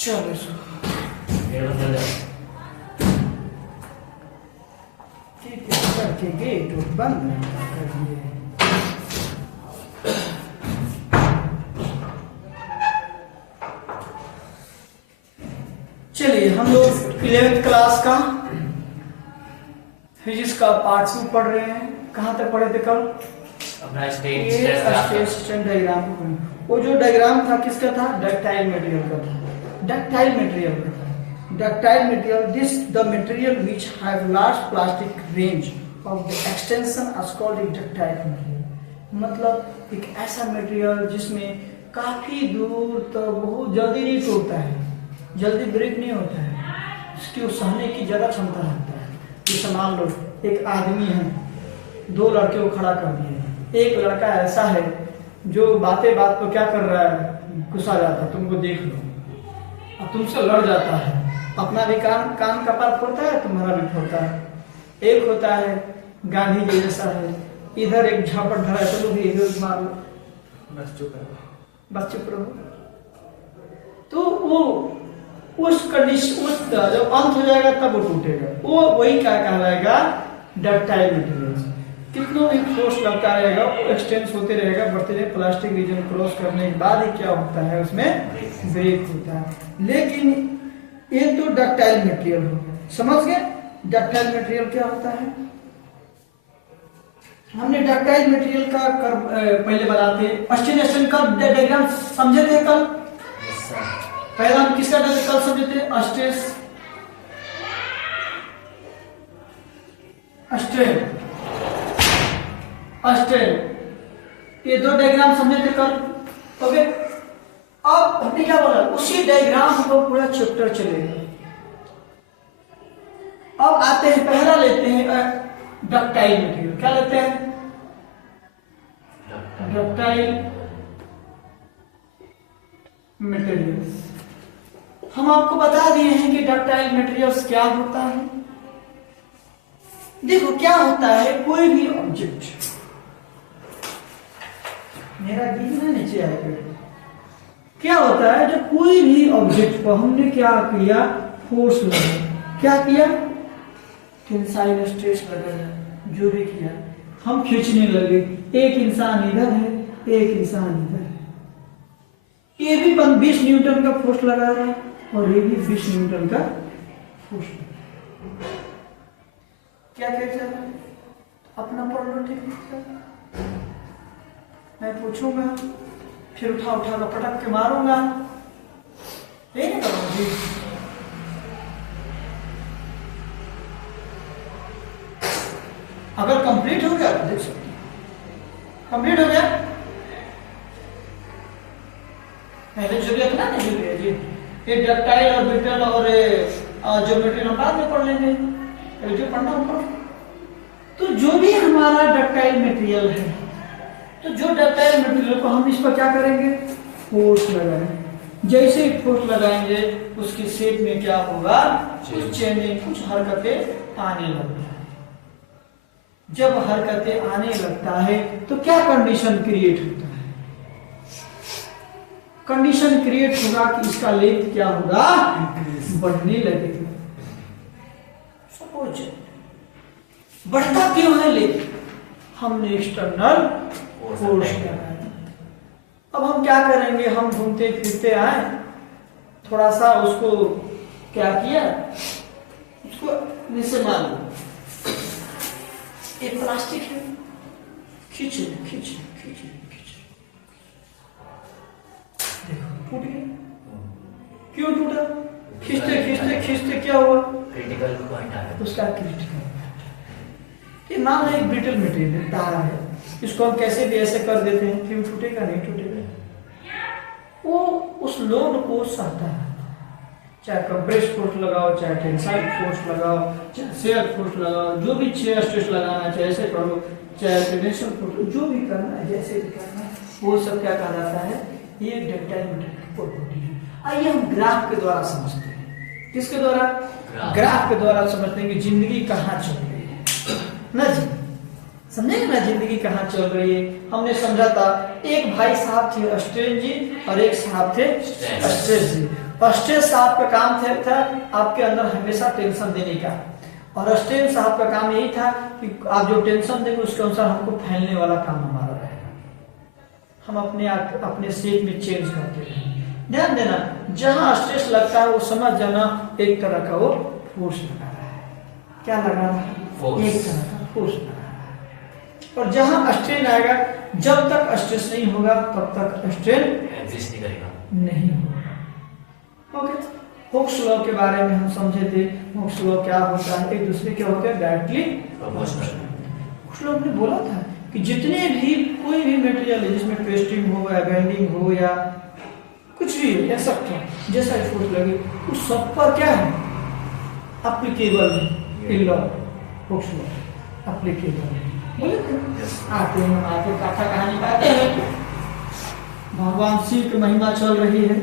चलो करके गेट बंद कर दिए। चलिए हम लोग 11th क्लास का फिजिक्स का पार्ट 2 पढ़ रहे हैं। कहाँ तक पढ़े थे कल? अपना स्टेट डायग्राम। वो जो डायग्राम था किसका था? डक्टाइल मटेरियल का था। डक्टाइल मटेरियल का था। Ductile material this the material which have large plastic range of the extension is called ductile material. मतलब एक ऐसा मटेरियल जिसमें काफी दूर तक बहुत जल्दी नहीं टूटता है, जल्दी ब्रेक नहीं होता है, इसकी सहने की ज्यादा क्षमता रखता है। जैसे मान लो एक आदमी है, दो लड़के को खड़ा कर दिए। एक लड़का ऐसा है जो बातें बात पर क्या कर रहा है, गुस्सा जाता है, तुमको देख लो और तुमसे लड़ जाता है। अपना भी कान का पार फोड़ता है, तुम्हारा भी फोड़ता है। एक होता है गांधी जी जैसा है, इधर एक झापड़ धरा, चलो भी इधर मारो, बस चुप रहो। तो वो उस कंडीशन, उस जब अंत हो जाएगा तब वो टूटेगा। वो वही क्या कहलाएगा? Ductile material. कितना भी फोर्स लगता रहेगा, वो एक्सटेंस होते रहेगा, बढ़ते रहेगा। प्लास्टिक रीजन क्रॉस करने के बाद ही क्या होता है, उसमें ब्रेक होता है। लेकिन ये तो डक्टाइल मटेरियल हो गया, समझ गए? डक्टाइल मटेरियल क्या होता है? हमने डक्टाइल मटेरियल का पहले बनाते अस्टेन का डायग्राम समझे थे कल। पहला हम किसका कल समझे थे? अस्टेन ये दो डायग्राम समझे थे कल। ओके, अब हमने क्या बोला, उसी डायग्राम को पूरा चैप्टर चलेगा। अब आते हैं, पहला लेते हैं डक्टाइल मटेरियल। क्या लेते हैं? Ductile material. हम आपको बता दिए हैं कि डक्टाइल मटेरियल्स क्या होता है। देखो क्या होता है, कोई भी ऑब्जेक्ट, मेरा गिरना नीचे आएगा। क्या होता है, जब कोई भी ऑब्जेक्ट पर हमने क्या किया, फोर्स लगाया। क्या किया? टेंसाइल स्ट्रेस लगाया, जो भी किया, हम खींचने लगे। एक इंसान इधर है, एक इंसान इधर है। ये भी 20 न्यूटन का फोर्स लगा रहा है और ये भी 20 न्यूटन का फोर्स। क्या कहते हैं? अपना पढ़ लो, ठीक है? मैं पूछूंगा, फिर उठा कर पटक के मारूंगा, ठीक है जी? अगर कंप्लीट हो गया तो देख सकते हैं। कंप्लीट हो गया, पहले जरूरत ना नहीं जरूरी है जी। ये डक्टाइल और ब्रिटल और जो मटेरियल बाद में पढ़ लेंगे, जो पढ़ना हो पढ़ो। तो जो भी हमारा डक्टाइल मटेरियल है, तो जो डक्टाइल मटेरियल को हम इस पर क्या करेंगे, फोर्स लगाएंगे। जैसे ही फोर्स लगाएंगे उसकी शेप में क्या होगा, कुछ चेंजिंग, कुछ हरकतें आने लगती है। जब हरकतें आने लगता है तो क्या कंडीशन क्रिएट होता है? कंडीशन क्रिएट होगा कि इसका लेंथ क्या होगा, बढ़ने लगेगा। सपोज बढ़ता क्यों है लेंथ? हमने एक्सटर्नल फोर्स लगाया। अब हम क्या करेंगे, हम घूमते फिरते आए, थोड़ा सा उसको क्या किया, उसको नीचे मान लो एक प्लास्टिक है, खींच खींच खींच खींच, देखो टूट गया। क्यों टूटा? खींचते खींचते खींचते क्या हुआ, क्रिटिकल को हटा है, उसका क्रिटिकल। ये मान लो एक ब्रिटल मटेरियल तार है, इसको हम कैसे भी ऐसे कर देते हैं, क्यों टूटेगा? नहीं टूटेगा। वो उस लोड को सहता है, चाहे कंप्रेस फोर्स लगाओ, चाहे टेंसाइल फोर्स लगाओ, चाहे शेयर फोर्स लगाओ, जो भी शेयर स्ट्रेस लगाना है, चाहे ऐसे करो, चाहे टेंशन फोर्स, जो भी करना है, जैसे भी करना है, वो सब क्या कहा जाता है, ये डक्टाइल मटेरियल की प्रॉपर्टी है। आइए हम ग्राफ के द्वारा समझते हैं। किसके द्वारा? ग्राफ के द्वारा समझते हैं कि जिंदगी कहाँ चल रही है ना जी। समझेंगे ना जिंदगी कहाँ चल रही है। हमने समझा था एक भाई साहब थे अस्टेन जी और एक साहब थे स्ट्रेस जी। स्ट्रेस साहब का काम था आपके अंदर हमेशा टेंशन देने का, और स्ट्रेन साहब का काम यही था कि आप जो टेंशन देंगे उसके अनुसार हमको फैलने वाला काम हमारा रहेगा, हम अपने स्टेट में चेंज करते रहेंगे। ध्यान देना, जहां स्ट्रेस लगता है वो समझ जाना एक तरह का वो फोर्स लगा रहा है। क्या लगा रहा है? एक तरह का फोर्स लगा रहा है। और जहां स्ट्रेन आएगा, जब तक स्ट्रेस नहीं होगा तब तक स्ट्रेन एग्जिस्ट नहीं करेगा, नहीं होगा। ओके, हुक्स लॉ के बारे में हम समझे थे। हुक्स लॉ क्या होता है? एक दूसरे के होते हैं डायरेक्टली प्रोपोर्शनल। हुक्स लॉ ने बोला था कि जितने भी कोई भी मटेरियल है जिसमें ट्विस्टिंग हो या बेंडिंग हो या कुछ भी हो, ऐसा जैसा फोर्स लगे उस सब पर क्या है? एप्लीकेबल है लॉ, हुक्स लॉ एप्लीकेबल है। बोले आते हैं आते कथा कहानी पाते हैं, भगवान शिव की महिमा चल रही है।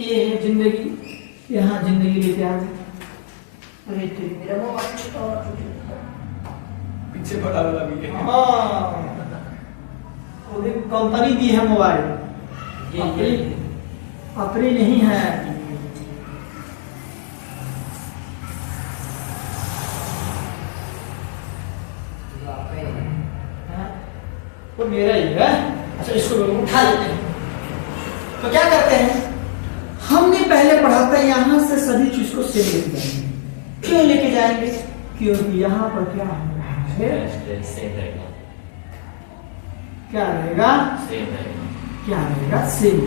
ये है जिंदगी, यहाँ जिंदगी लेके आ गए। अरे मेरा मोबाइल पीछे बड़ा वाला भी है। हाँ, कंपनी दी है मोबाइल, अपनी नहीं है। वो मेरा ही है। अच्छा, इसको उठा लेते हैं। तो क्या करते हैं, हमने पहले पढ़ा था यहाँ से सभी चीज को सेम लेके जाएंगे। क्यों लेके जाएंगे? क्योंकि यहाँ पर क्या है? सेम रहेगा, क्या रहेगा? सेम रहेगा, क्या रहेगा? सेम।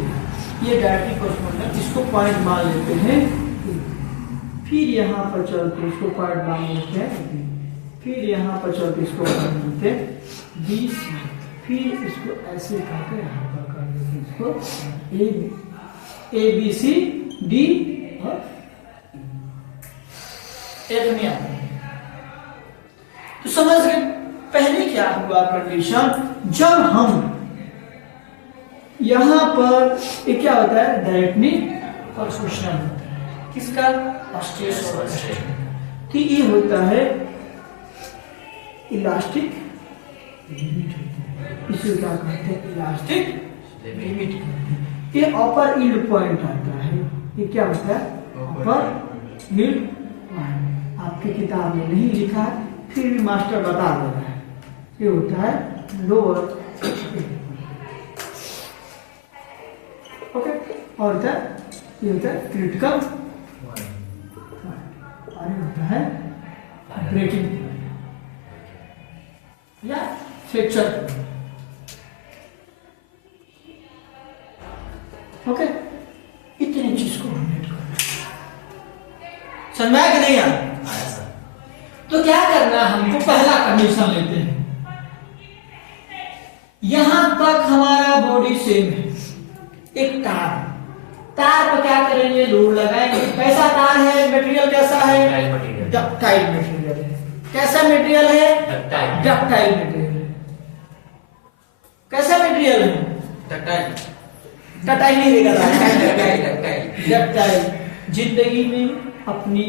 ये डायरेक्टली कॉरेस्पॉन्डेंट, इसको पॉइंट मान लेते हैं। फिर यहाँ पर चलते इसको पॉइंट मान लेते हैं। फिर यहाँ पर चलते इसको पॉइंट मानते हैं 20। फिर इसको ऐसे करके यहाँ पर कर देते इसको ए बी सी डी और एक में आता है। तो समझ गए पहले क्या हुआ कंडीशन? जब हम यहां पर ये क्या होता है? डायरेक्टली प्रोपोर्शनल होता है। किसका? स्ट्रेस और स्ट्रेन। तो ये होता है इलास्टिक लिमिट होता है। इसे क्या कहते हैं? Elastic limit. ये अपर यील्ड पॉइंट आता है। ये क्या होता है? अपर यील्ड पॉइंट। आपकी किताब में नहीं लिखा है, फिर भी मास्टर बता दे रहा है। ये होता है लोअर, ओके। और होता है ये होता है क्रिटिकल, और ये होता है ब्रेकिंग या फ्रैक्चर, ओके। इतनी चीज को समझ में कि नहीं आया? तो क्या करना है हमको? पहला कंडीशन लेते हैं, यहां तक हमारा बॉडी सेम है। एक तार पर क्या करेंगे? लोड लगाएंगे। कैसा तार है? मटेरियल कैसा है? डक्टाइल मटेरियल है। कैसा मटेरियल है? डक्टाइल मटेरियल है। कैसा मटेरियल है? डक्टाइल नहीं देगा, डक्टाइल। जिंदगी में अपनी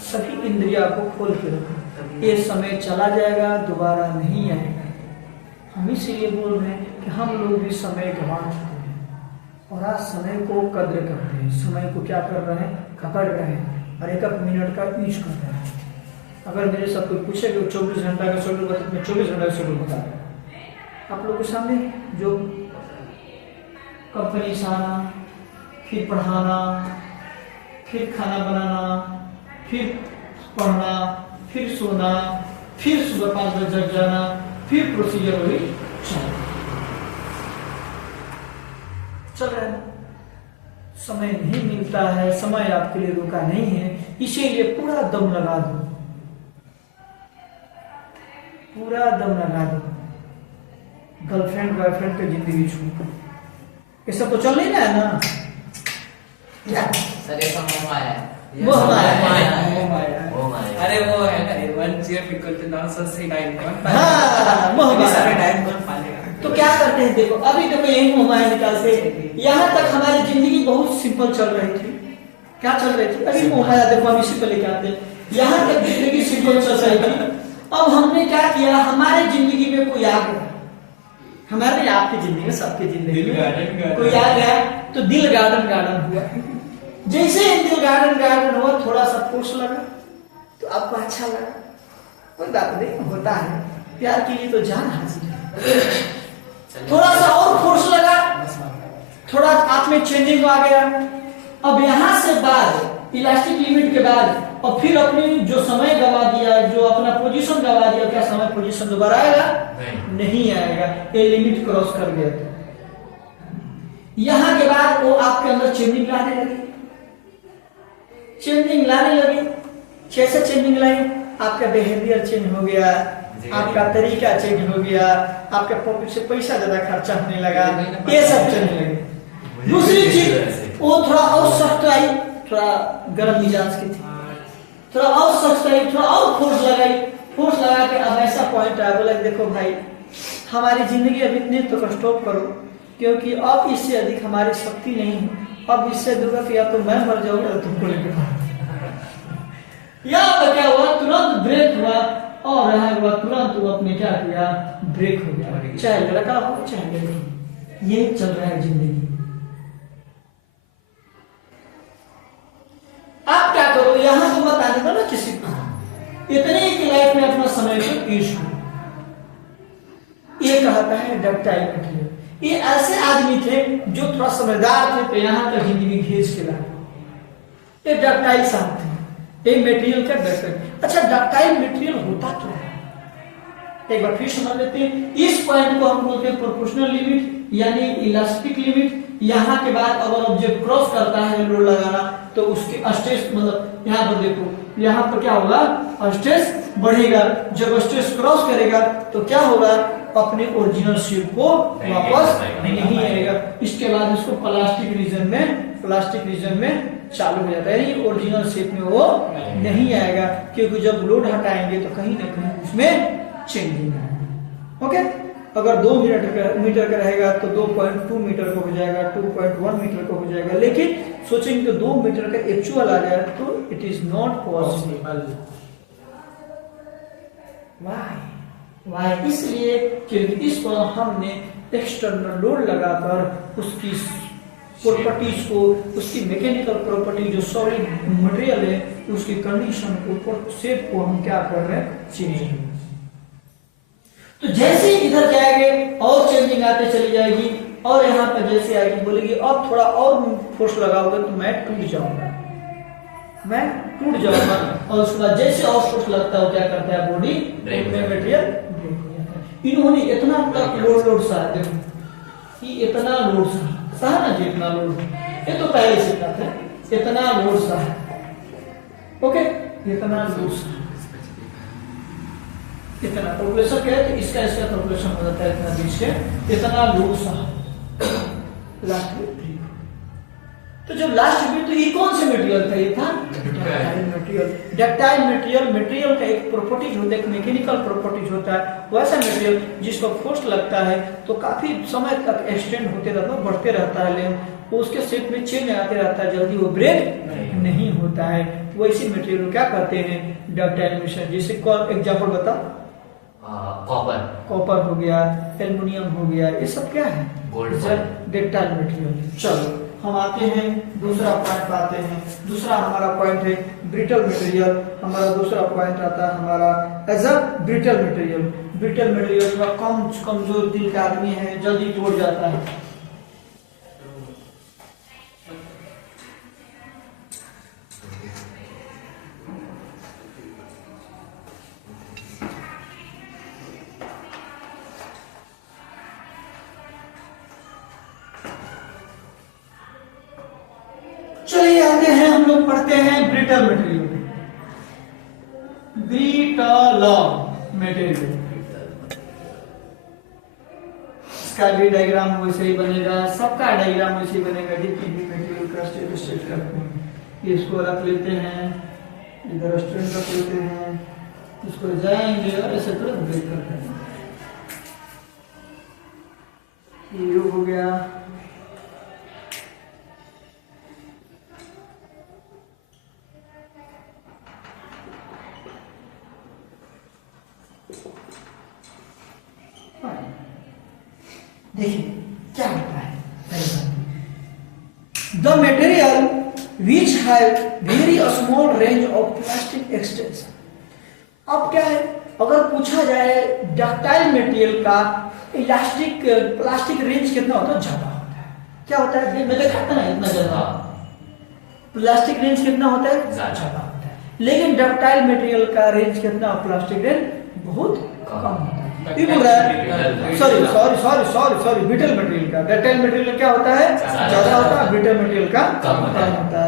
सभी इंद्रिया को खोल के रखो। ये समय चला जाएगा, दोबारा नहीं आएगा। हम इसीलिए बोल रहे हैं कि हम लोग भी समय गंवा चुके हैं और आज समय को कद्र करते हैं। समय को क्या कर रहे हैं? पकड़ रहे हैं और एक एक मिनट का यूज कर रहे हैं। अगर मेरे सब कोई पूछे कि 24 घंटा का शेड्यूल बता, मैं 24 घंटा का शेड्यूल बता रहा हूँ आप लोगों के सामने। जो कंपनी से आना, फिर पढ़ाना, फिर खाना बनाना, फिर पढ़ना, फिर सोना, फिर सुबह 5 बजे जग जाना, फिर प्रोसीजर वही चल रहा है। समय नहीं मिलता है, समय आपके लिए रुका नहीं है, इसीलिए पूरा दम लगा दो, पूरा दम लगा दो। गर्लफ्रेंड बॉयफ्रेंड की जिंदगी छू, ये सब तो चल नहीं रहा है ना? सर ऐसा मोह आया है। अरे वो है ना 1 चेयर इक्वल टू 969 तो क्या करते हैं? देखो अभी तो यही मोबाइल निकालते, यहाँ तक हमारी जिंदगी बहुत सिंपल चल रही थी। क्या चल रही थी? अभी मोबाइल देखो, हम इसी पे लेके आते हैं। यहाँ तक जिंदगी सिंपल चल रही थी। अब हमने क्या किया? हमारे जिंदगी में कोई आ गया, हमारे नहीं, आपकी जिंदगी में, सबकी जिंदगी दिल गार्डन में कोई आ गया तो दिल गार्डन गार्डन हुआ। जैसे ही दिल गार्डन गार्डन हुआ, थोड़ा सा फोर्स लगा तो आपको अच्छा लगा, कोई बात नहीं, होता है, प्यार के लिए तो जान हाजिर है। थोड़ा सा और फोर्स लगा, थोड़ा आप में चेंजिंग आ गया। अब यहाँ से बाद इलास्टिक लिमिट के बाद और फिर अपनी जो समय गवा दिया, जो अपना पोजीशन गवा दिया, क्या समय पोजीशन दोबारा आएगा? नहीं आएगा, ये लिमिट क्रॉस कर गया। यहाँ के बाद वो आपके अंदर चेंजिंग लाने लगी, चेंजिंग लाने लगी। कैसे चेंजिंग लाई? आपका बिहेवियर चेंज हो गया, आपका तरीका चेंज हो गया, आपका पॉकेट से पैसा ज्यादा खर्चा होने लगा, ये सब चलने लगे। दूसरी चीज, वो थोड़ा और सख्त आई, थोड़ा गर्म मिजाज की थी, थोड़ा और सख्त आई, थोड़ा और फोर्स लगाई। फोर्स लगा के अब ऐसा पॉइंट आया, बोला देखो भाई, हमारी जिंदगी अब इतने तो स्टॉप करो, क्योंकि अब इससे अधिक हमारी शक्ति नहीं है। अब इससे दूंगा कि या तो मैं मर जाऊंगा या तुमको लेकर यहाँ पर क्या हुआ, तुरंत ब्रेक हुआ और रहा हुआ तुरंत वो अपने क्या किया, ब्रेक हो गया। चाहे लड़का हो चाहे लड़की, ये चल रहा है जिंदगी। आप क्या करो, यहां तो मत आने दो ना किसी को, इतने की लाइफ में अपना समय को यूज करो। ये कहता है डक्टाइल मटेरियल। ये ऐसे आदमी थे जो थोड़ा समझदार थे, तो यहां तक जिंदगी घिस के लाए। ये डक्टाइल साहब थे, ये मटेरियल का डक्टाइल। अच्छा, डक्टाइल मटेरियल होता क्या है, एक बार फिर समझ लेते हैं। इस पॉइंट को हम बोलते हैं प्रोपोर्शनल लिमिट यानी इलास्टिक लिमिट। यहाँ के बाद अगर ऑब्जेक्ट क्रॉस करता है लोड लगाना, तो उसके स्ट्रेस, मतलब यहाँ पर देखो, यहाँ पर क्या होगा, स्ट्रेस बढ़ेगा। जब स्ट्रेस क्रॉस करेगा तो क्या होगा, अपने ओरिजिनल शेप को वापस नहीं आएगा। इसके बाद इसको प्लास्टिक रीजन में चालू हो जाता है, यानी ओरिजिनल शेप में वो नहीं आएगा, क्योंकि जब लोड हटाएंगे तो कहीं ना कहीं उसमें चेंजिंग आएगा। ओके, अगर 2 मीटर का रहेगा तो 2.2 मीटर का हो जाएगा, 2.1 मीटर का हो जाएगा। लेकिन सोचेंगे तो 2 मीटर का एक्चुअल आ जाए तो it is not possible. Why? इसलिए क्योंकि इस पर हमने एक्सटर्नल लोड लगाकर उसकी प्रॉपर्टीज को, उसकी मैकेनिकल प्रॉपर्टी जो सॉलिड मटेरियल है, उसकी कंडीशन को, शेप को हम क्या कर रहे हैं, चेंज। तो जैसे ही इधर जाएंगे और चेंजिंग आते चली जाएगी, और यहाँ पर जैसे आएगी बोलेगी अब थोड़ा और फोर्स लगाओगे तो मैं टूट जाऊंगा, और उसके बाद जैसे और फोर्स लगता है क्या करता है, बॉडी मटेरियल ब्रेक हो जाता है। इन्होंने इतना लोड सा, देखो कि इतना लोड सा ना जी, इतना लोड, ये तो पहले से था, इतना लोड सा, ओके, इतना लोड सा, इतना कैलकुलेशन क्या है, तो इसका कैलकुलेशन हो जाता है इतना बीच के, इतना लोड सा लास्ट में। तो जब लास्ट में, तो ये कौन से मटेरियल था, ये था डक्टाइल मटेरियल। डक्टाइल मटेरियल का एक प्रॉपर्टीज होता है, एक मैकेनिकल प्रॉपर्टीज होता है, वैसा मटेरियल जिसको फोर्स लगता है तो काफी समय तक एक्सटेंड होते रहता है, बढ़ते रहता है, लेकिन उसके शेप में चेंज आते रहता है, जल्दी वो ब्रेक नहीं होता है। वैसी मटेरियल क्या कहते हैं, डक्टाइल मटेरियल। जैसे एग्जाम्पल बताओ, कॉपर हो गया, एल्युमिनियम हो गया, ये सब क्या है, डक्टाइल मटेरियल। चलो हम आते हैं दूसरा पॉइंट पाते हैं। दूसरा हमारा पॉइंट है ब्रिटल मटेरियल। हमारा दूसरा पॉइंट आता है हमारा as a brittle material. Brittle material में कमजोर दिल का आदमी है, जल्दी टूट जाता है। चलिए आते हैं, हम लोग पढ़ते हैं ब्रिटल मटेरियल। ब्रिटल मटेरियल, इसका भी डायग्राम वैसे ही बनेगा, सबका डायग्राम वैसे ही बनेगा। जितनी मटेरियल का स्टेट करते हैं, इसको रख लेते हैं, इधर स्टैंड रख लेते हैं, इसको जाएंगे और ऐसे तुरंत ब्रेक करते हैं। ये हो गया, देखिए क्या होता है। The material which have very small range of plastic extension. अब क्या है, अगर पूछा जाए डक्टाइल मटेरियल का इलास्टिक प्लास्टिक रेंज कितना होता है, ज्यादा होता है। क्या होता है, मैं दिखाता ना इतना ज्यादा, प्लास्टिक रेंज कितना होता है, ज्यादा होता है। लेकिन डक्टाइल मटेरियल का रेंज कितना, प्लास्टिक रेंज बहुत कम होता है। ये बोल रहा है, सॉरी ब्रिटल मटेरियल का, डक्टाइल मटेरियल क्या होता है, ज्यादा होता है, ब्रिटल मटेरियल का कम होता है।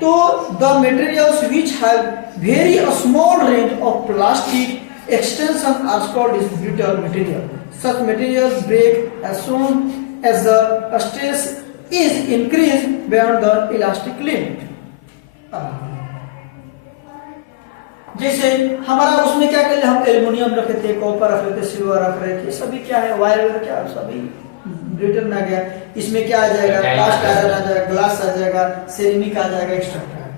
तो the materials which have very small range of plastic extension are called is brittle material. Such materials break as soon as the stress is increased beyond the elastic limit. जैसे हमारा उसमें क्या कर, हम एल्युमिनियम रखे थे, कॉपर रख रहे थे, सिल्वर रख रहे थे, सभी क्या है, वायर क्या सभी ब्रिटल में आ गया। इसमें क्या आ जाएगा, कास्ट आयरन आ जाएगा, ग्लास आ जाएगा, सेरेमिक आ जाएगा, एक्स्ट्रा आ जाएगा।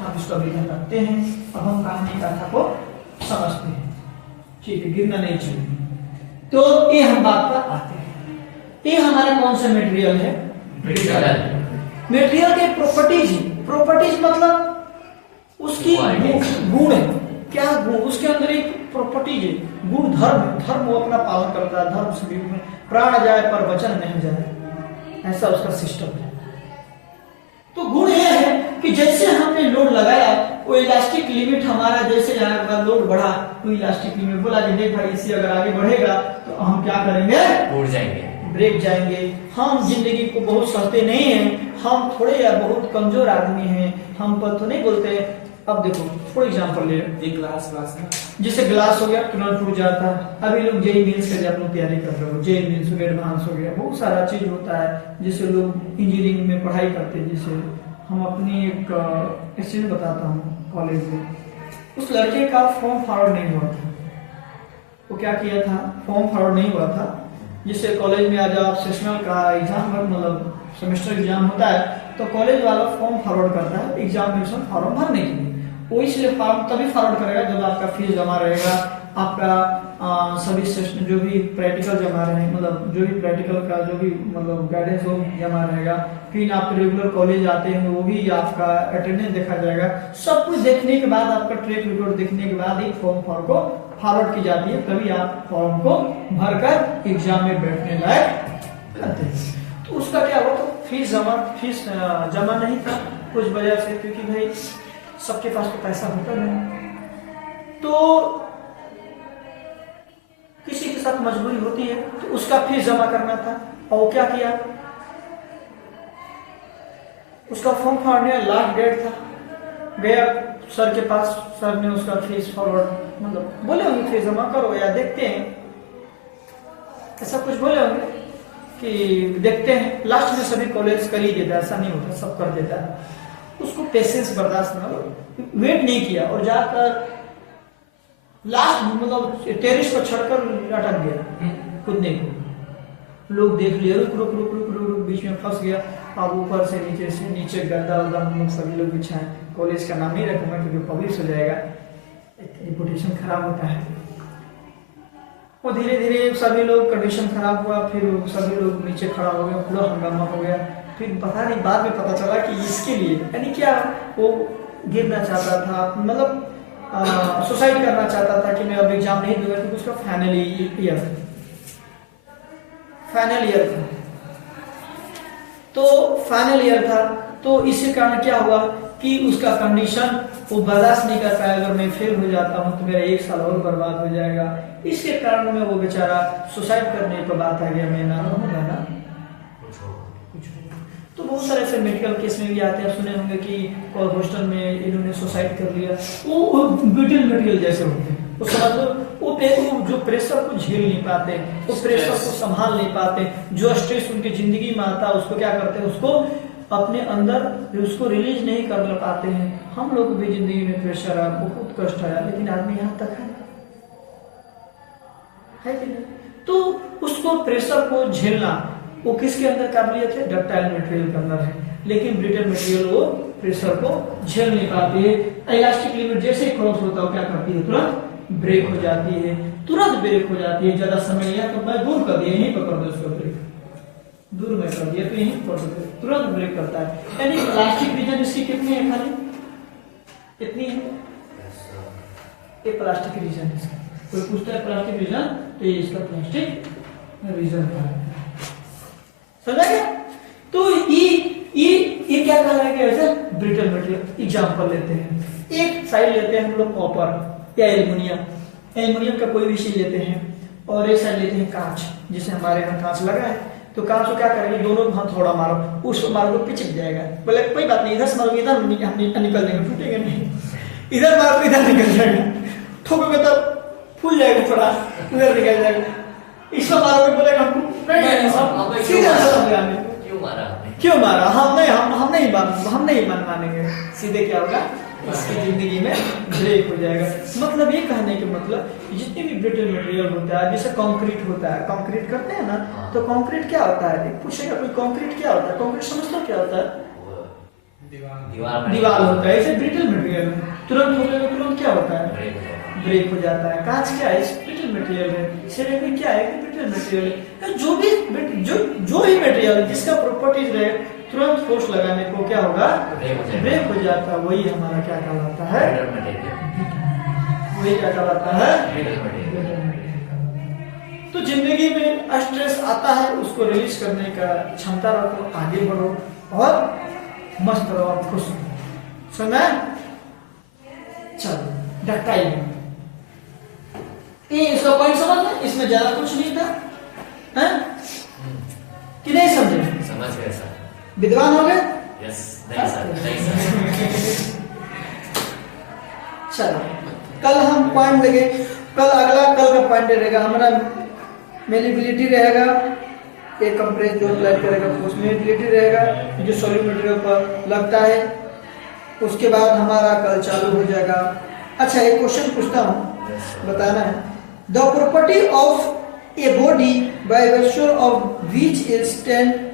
हम इसको अभी रखते हैं। अब हम कहानी कथा को समझते हैं, ठीक है, गिरना नहीं चाहिए। तो ये हम बात पर आते हैं, ये हमारा कौन सा मटेरियल है, मटेरियल के प्रॉपर्टीज मतलब उसकी गुण है, क्या गुण, उसके अंदर एक प्रॉपर्टीज है, गुण, धर्म वो अपना पालन करता है, धर्म से में प्राण जाए पर वचन नहीं जाए, ऐसा उसका सिस्टम है। तो गुण यह है कि जैसे हमने लोड लगाया, वो इलास्टिक लिमिट हमारा जैसे यहाँ लोड बढ़ा, तो इलास्टिक लिमिट बोला कि देख भाई इसी अगर आगे बढ़ेगा तो हम क्या करेंगे, उड़ जाएंगे, ब्रेक जाएंगे। हम जिंदगी को बहुत सहते नहीं हैं, हम थोड़े या बहुत कमजोर आदमी हैं, हम पर तो नहीं बोलते। अब देखो फॉर एग्जांपल ले, एक ग्लास जैसे ग्लास हो गया तुरंत टूट जाता है। अभी लोग जेई मेंस के लिए आप लोग तैयारी कर रहे हो, जेई मेंस हो गया, एडवांस हो गया, बहुत सारा चीज होता है जिसे लोग इंजीनियरिंग में पढ़ाई करते हैं। जैसे हम अपनी एक इंसिडेंट बताता हूँ, कॉलेज में उस लड़के का फॉर्म फॉरवर्ड नहीं हुआ था। वो क्या किया था, फॉर्म फॉरवर्ड नहीं हुआ था। जिससे कॉलेज में आज आप सेशनल का एग्जाम, मतलब सेमेस्टर एग्जाम होता है, तो कॉलेज वाला फॉर्म फॉरवर्ड करता है एग्जामिनेशन फॉर्म भरने के लिए। वो इसलिए फॉर्म तभी फॉरवर्ड करेगा जब आपका फीस जमा रहेगा, आपका सभी सेशन जो भी प्रैक्टिकल जमा रहे, मतलब जो भी प्रैक्टिकल का जो भी मतलब गाइडेंस हो जमा रहेगा, फिर आप रेगुलर कॉलेज आते हैं वो भी आपका अटेंडेंस देखा जाएगा। सब कुछ देखने के बाद, आपका ट्रैक रिकॉर्ड देखने के बाद एक फॉर्म को फॉरवर्ड की जाती है, तभी आप फॉर्म को भरकर एग्जाम में बैठने लायक करते हैं। तो उसका क्या हुआ, तो फीस जमा नहीं था कुछ वजह से, क्योंकि भाई सबके पास तो पैसा होता नहीं, तो किसी के साथ मजबूरी होती है, तो उसका फीस जमा करना था। और वो क्या किया, उसका फॉर्म फॉरवर्ड लास्ट डेट था, गया सर के पास, सर ने उसका फीस फॉरवर्ड मतलब बोले होंगे फीस जमा करो या देखते हैं, ऐसा कुछ बोले होंगे कि देखते हैं। लास्ट में सभी कॉलेज कर ही देता है, ऐसा नहीं होता, सब कर देता है। उसको पेशेंस बर्दाश्त मतलब वेट नहीं किया और जाकर लास्ट मतलब टेरिस पर चढ़कर लटक गया कूदने को। लोग देख लिए, रुक रुक रुक रुक रुक, बीच में फंस गया। अब ऊपर से नीचे गद्दा उद्दा हम लोग सभी लोग बिछाए। कॉलेज का नाम नहीं रखूंगा क्योंकि पब्लिश हो जाएगा, रिपुटेशन खराब होता है। और धीरे धीरे सभी लोग कंडीशन खराब हुआ, फिर सभी लोग नीचे खड़ा हो गया, पूरा हंगामा हो गया। फिर पता नहीं, बाद में पता चला कि इसके लिए यानी क्या, वो गिरना चाहता था, मतलब सुसाइड करना चाहता था कि मैं अब एग्जाम नहीं दूंगा, क्योंकि उसका फाइनल ईयर था। तो फाइनल ईयर था, तो इसी कारण क्या हुआ कि उसका कंडीशन वो बर्दाश्त नहीं कर पाया, अगर मैं फेल हो जाता हूँ तो मेरा 1 साल और बर्बाद हो जाएगा। इसके कारण में वो बेचारा सुसाइड करने पर बात आ गया, मैं ना रहूंगा ना कुछ। तो बहुत सारे ऐसे मेडिकल केस में भी आते हैं, सुने होंगे कि हॉस्टल में इन्होंने सुसाइड कर लिया। वो ब्रिटल मटेरियल जैसे होते हैं, वो समझ लो वो जो प्रेशर को झेल नहीं पाते, वो प्रेशर को संभाल नहीं पाते, जो स्ट्रेस उनकी जिंदगी में आता है उसको क्या करते हैं, उसको अपने अंदर उसको रिलीज नहीं कर पाते हैं। हम लोग भी जिंदगी में प्रेशर आया, बहुत कष्ट आया, लेकिन आदमी यहाँ तक है कि नहीं? तो उसको प्रेशर को झेलना वो किसके अंदर काबिलियत है, डक्टाइल मटेरियल के अंदर है। लेकिन ब्रिटल मटेरियल वो प्रेशर को झेल नहीं पाती है। इलास्टिक लिमिट जैसे ही क्रॉस होता है क्या करती है, तुरंत ब्रेक हो जाती है, तुरंत ब्रेक हो जाती है। ज्यादा समय लिया तो मैं दूर कर दिया, यहीं पकड़ दो उसको ब्रेक। दूर में कर दिया तो यही तुरंत ब्रेक करता है। यानी प्लास्टिक रीजन इसकी कितनी है, खाली कितनी है, ये प्लास्टिक रीजन है इसका। कोई पूछता है प्लास्टिक रीजन तो ये इसका प्लास्टिक रीजन है। समझा गया? तो ये क्या कहलाएगा, ऐसे ब्रिटल मटेरियल। एग्जांपल लेते हैं, एक साइड लेते हैं हम लोग कॉपर या एल्युमिनियम का कोई भी चीज लेते हैं, और एक साइड लेते हैं कांच, जैसे हमारे यहाँ कांच लगा है। तो कांच को क्या करेंगे, दोनों हाथ थोड़ा मारो, उसको मारो तो पिचक जाएगा। बोले कोई बात नहीं, इधर से मारो इधर निकल जाएगा, टूटेगा नहीं। इधर मारो तो इधर निकल जाएगा, ठोकोगे तो फूल जाएगा, थोड़ा उधर निकल जाएगा। इसको मारोगे बोलेगा हमको क्यों मारा, हम नहीं मानेंगे। सीधे क्या होगा, इसकी जिंदगी में ब्रेक हो जाएगा। मतलब ये कहने के मतलब जितने भी ब्रिटल मटेरियल होता है, जैसे कंक्रीट होता है, कंक्रीट करते हैं ना, तो कंक्रीट क्या होता है, पूछेगा कोई कंक्रीट क्या होता है, कंक्रीट समझते हो क्या होता है, दीवार होता है। ऐसे ब्रिटल मटेरियल तुरंत हो गया, तुरंत क्या होता है, ब्रेक हो जाता है। कांच क्या है, ब्रिटल मटेरियल है। सिरेमिक क्या है, ब्रिटल मटेरियल है। जो भी जो ही मटेरियल जिसका प्रॉपर्टीज रहे, तुरंत फोर्स लगाने को क्या होगा, ब्रेक हो जाता है। वही हमारा क्या कहलाता है, वही क्या कहलाता है, तो जिंदगी में स्ट्रेस आता है, उसको रिलीज करने का क्षमता रखो, आगे बढ़ो और मस्त रहो और खुश रहो। सुना? चलो डक्टाइल, ये इसका पॉइंट समझ में, इसमें ज्यादा कुछ नहीं था, हैं? कि नहीं समझे? समझ गए सर। विद्वान हो गए? यस, नहीं सर। चलो कल हम पॉइंट लेंगे। कल का पॉइंट रहेगा हमारा मेलिबिलिटी रहेगा, एक कंप्रेस जो अप्लाई करेगा फोर्स मेलिबिलिटी रहेगा, जो सॉलिड मटेरियल पर लगता है। उसके बाद हमारा कल चालू हो जाएगा। अच्छा, एक क्वेश्चन पूछता हूँ, बताना है। The property of a body by virtue of which is tend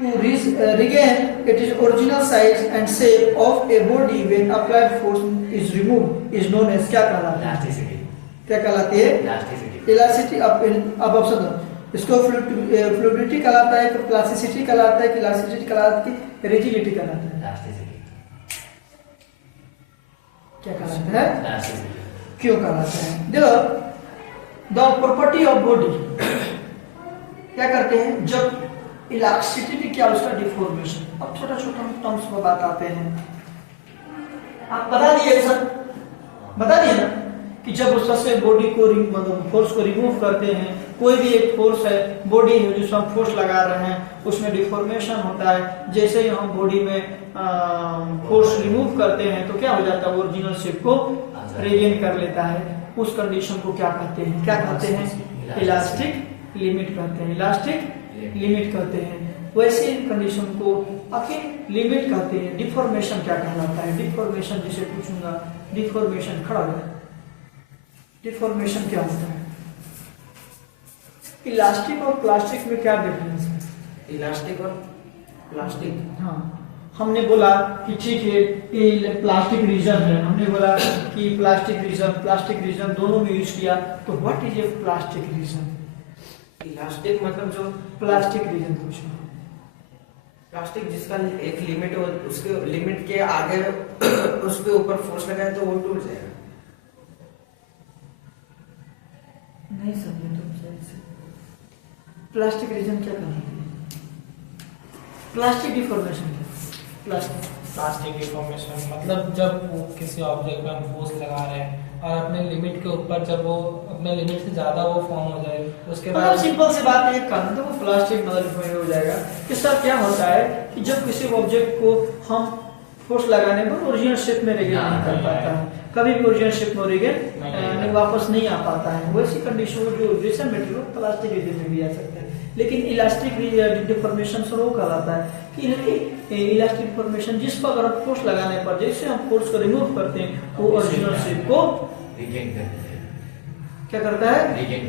to regain its original size and shape of a body when applied force is removed is known as क्या कहलाता है, Elasticity. क्या कहलाती है, Elasticity. इलास्टिसिटी। अब option दो, इसको fluidity कहलाता है, प्लास्टिसिटी कहलाता है, कि इलास्टिसिटी कहलाती है, रिजिडिटी कहलाता है, Elasticity. क्या कहलाता है, Elasticity. क्यों कहलाता है? देखो, द प्रॉपर्टी ऑफ बॉडी क्या करते हैं, जब इलास्टिसिटी क्या, उसका डिफॉर्मेशन। अब छोटा छोटा टर्म्स पर बात आते हैं। आप बता दिए सर, बता दिए ना कि जब उस से बॉडी को मतलब फोर्स को रिमूव करते हैं, कोई भी एक फोर्स है, बॉडी है जिसमें हम फोर्स लगा रहे हैं, उसमें डिफॉर्मेशन होता है। जैसे ही हम बॉडी में फोर्स रिमूव करते हैं तो क्या हो जाता है, ओरिजिनल शेप को रिगेन कर लेता है। उस कंडीशन को क्या कहते हैं, क्या कहते हैं, इलास्टिक लिमिट कहते हैं, इलास्टिक लिमिट कहते हैं। वैसे कंडीशन को आखिर लिमिट कहते हैं। डिफॉर्मेशन क्या कहलाता है, डिफॉर्मेशन जिसे पूछूंगा, डिफॉर्मेशन खड़ा हुआ, डिफॉर्मेशन क्या होता है, इलास्टिक और प्लास्टिक में क्या डिफरेंस है? इलास्टिक और प्लास्टिक, हाँ, हमने बोला कि ठीक है ये प्लास्टिक रीजन है, हमने बोला कि प्लास्टिक रीजन दोनों में यूज किया। तो what is a plastic region? Elastic मतलब जो प्लास्टिक रीजन पूछो, प्लास्टिक जिसका एक लिमिट हो, उसके लिमिट के आगे उसके ऊपर फोर्स लगाए तो वो टूट जाएगा। नहीं समझे तुम सही से। प्लास्टिक रीजन क्या कहलाती है, प्लास्टिक डिफॉर्मेशन क्या, प्लास्टिक डिफॉर्मेशन मतलब जब वो किसी ऑब्जेक्ट में हम फोर्स लगा रहे हैं और अपने लिमिट के ऊपर जब वो अपने लिमिट से ज्यादा वो फॉर्म हो जाए, उसके बाद सिंपल सी बात है, करना तो वो प्लास्टिक मतलब हो जाएगा। इसके साथ क्या होता है कि जब किसी ऑब्जेक्ट को हम फोर्स लगाने पर ओरिजिनल शेप में रिगेन नहीं कर पाता है, कभी भी ओरिजिनल शेप में रिगेन वापस नहीं आ पाता है। वैसी कंडीशन में जो रेशम मटेरियल प्लास्टिक रीजन में भी आ सकता है। लेकिन इलास्टिक डिफॉर्मेशन से वो कहलाता है कि इलास्टिक डिफॉर्मेशन जिस पर अगर हम फोर्स लगाने पर, जैसे हम फोर्स को रिमूव करते हैं, वो ओरिजिनल शेप को रिगेन कर लेते हैं। क्या करता है, रिगेन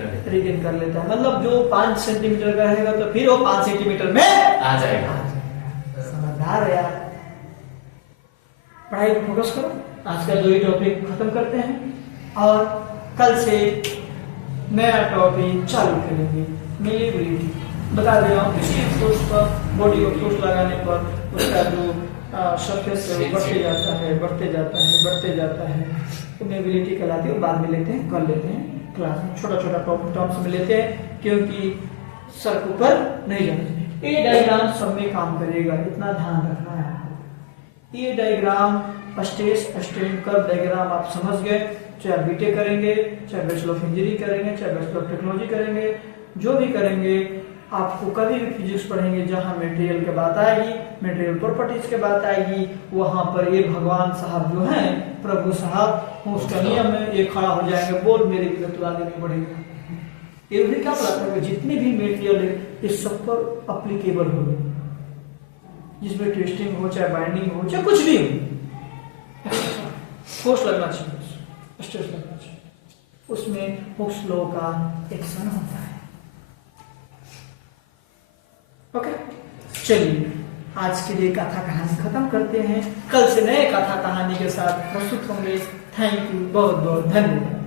कर लेता है। मतलब जो 5 सेंटीमीटर का रहेगा तो फिर वो 5 सेंटीमीटर में आ जाएगा। समझदार है यार, पढ़ाई पर फोकस करो। आज का 2 ही टॉपिक खत्म करते हैं और कल से नया टॉपिक चालू करेंगे, मेलिबिलिटी। बता दे रहा हूँ, किसी फोर्स पर, बॉडी को फोर्स लगाने पर उसका जो सरफेस है वो बढ़ते जाता है, बढ़ते जाता है, बढ़ते जाता है, तो मोबिलिटी कहलाती है। बाद में लेते हैं, कर लेते हैं क्लास में, छोटा छोटा टर्म्स में लेते हैं, क्योंकि सर के ऊपर नहीं जाना चाहिए। ये डायग्राम सब में काम करेगा, इतना ध्यान रखना है आपको। ये diagram stress strain curve diagram आप समझ गए, चाहे आप बीटेक करेंगे, चाहे बैचलर ऑफ इंजीनियरिंग करेंगे, चाहे बैचलर ऑफ टेक्नोलॉजी करेंगे, जो भी करेंगे, आपको कभी भी फिजिक्स पढ़ेंगे जहाँ मटेरियल की बात आएगी, मटेरियल प्रॉपर्टीज की बात आएगी, वहां पर ये भगवान साहब जो हैं, प्रभु साहब, उसका नियम है, ये खड़ा हो जाएंगे, बोल मेरे लिए तुलाने नहीं पड़ेगा। ये भी क्या पता है, जितने भी मटेरियल है इस सब पर अप्लीकेबल हो, जिसमें ट्विस्टिंग हो, चाहे बाइंडिंग हो, चाहे कुछ भी हो, फोर्स लगना चाहिए, स्ट्रेस लगना चाहिए, उसमें हुक्स लॉ का एक्शन होता है। ओके, चलिए आज के लिए कथा कहानी खत्म करते हैं, कल से नए कथा कहानी के साथ प्रस्तुत होंगे। थैंक यू, बहुत बहुत धन्यवाद।